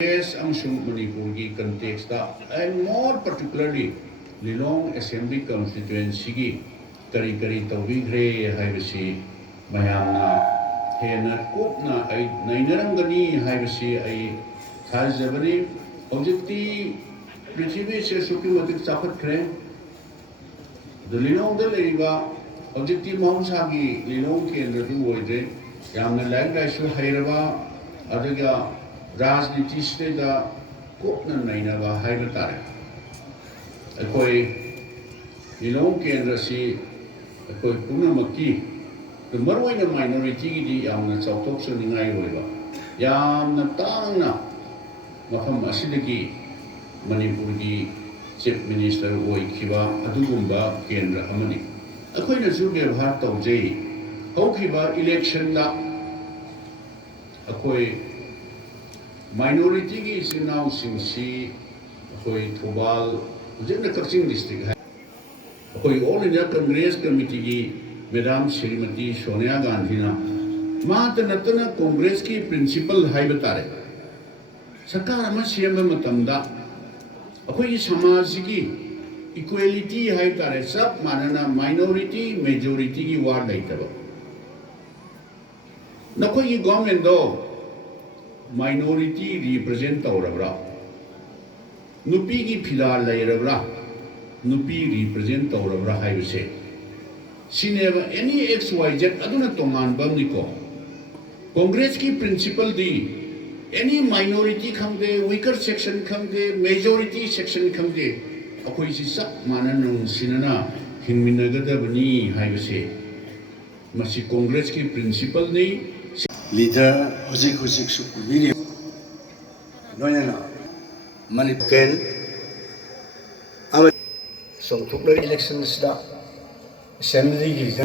Yes, Manipur ki context and more particularly Lilong Assembly constituency ki kari tawigre haibasi mayamna hena kupna ay nainarangani haibasi ay thajabani objecti prithvi se suki matik chapat kre the Lilong da leiba objecti mahusagi Lilong kendra du oide yamna lag daisu hairaba adaga राजनीति से दा Köppen नहीं ना वह high बता रहे कोई इलाक़ों के अंदर से कोई पुनः मक्की तो मरवाई ना माइनॉरिटी की दी यामना चौथों से निगाह होएगा यामना तांगना मफम असिल की मणिपुर की चीफ मिनिस्टर वही किबा अदुगुम्बा केंद्र अमनी कोई नजूर व्यवहार तो जाए हो किबा इलेक्शन दा कोई minority की इस्नाउ सिंसी कोई थोबाल जिन्हें कच्चिंग डिस्ट्रिक्ट है कोई ऑल इंडिया कांग्रेस कमेटी की मैडम श्रीमती सोनिया गांधी ना मात्र नतना कांग्रेस की प्रिंसिपल हाई बता रहे सरकार हमें सीएम में मतंदा कोई समाज की इक्वलिटी हाई तारे सब मानना माइनॉरिटी मेजॉरिटी की वार नहीं तब न कोई गवर्नमेंट दो minority represent tawrabra nupi gi philal lairabra nupi represent tawrabra haibse sineba any xyz aduna tongan bamni ko congress ki principle di any minority khamde weaker section khamde majority section khamde akoi si sak mananung sinana hingminagadabani haibse masi congress ki principle ni leader Husik video noyana Manipur so took the elections da assembly ki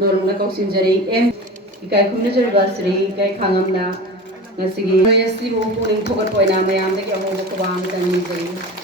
norungna kausinjari em ikai khumna jari basri ikai khangamna ngasigi yasi bo puning thokat poina mayam da ki amu ko bam tani jari